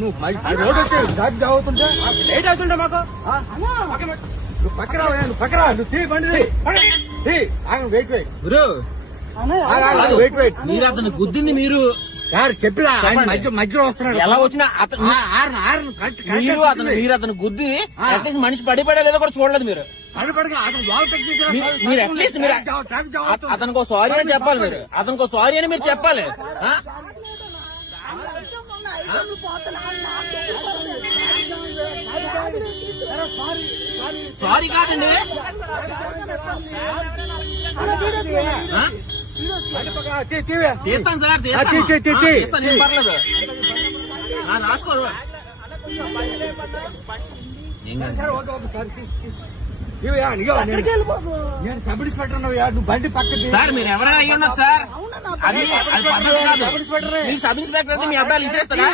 నువ్వు రోడ్ వచ్చి ట్రాఫిక్ అవుతుంటే లేట్ అవుతుంటే మాకు నువ్వు పక్కన నువ్వు పక్కన నువ్వు తీ బండి వెయిట్ గురు వెయిట్ మీరు అతను గుద్దింది మీరు సార్ చెప్పినా మధ్యలో వస్తున్నాడు ఎలా వచ్చినా మీరు అతను గుద్ది అట్లీస్ట్ మనిషి పడిపడేదో కూడా చూడలేదు మీరు. మీరు అట్లీస్ట్ మీరు అతనికి సారీ అని చెప్పాలి. మీరు అతనికి సారీ అని మీరు చెప్పాలి. సారీ కాదండి, తీస్తాను సార్, తీస్తాను, ఏం పర్లేదు. రాసుకోరు సబ్ ఇన్స్పెక్టర్ నువ్వు బండి పక్కన సార్. మీరు ఎవరైనా అయ్యి ఉన్నారు సార్, అది పద్ధతి కాదు. మీ సబ్ ఇన్స్పెక్టర్ అయితే మీ అబ్బాయిలు ఇచ్చేస్తారా?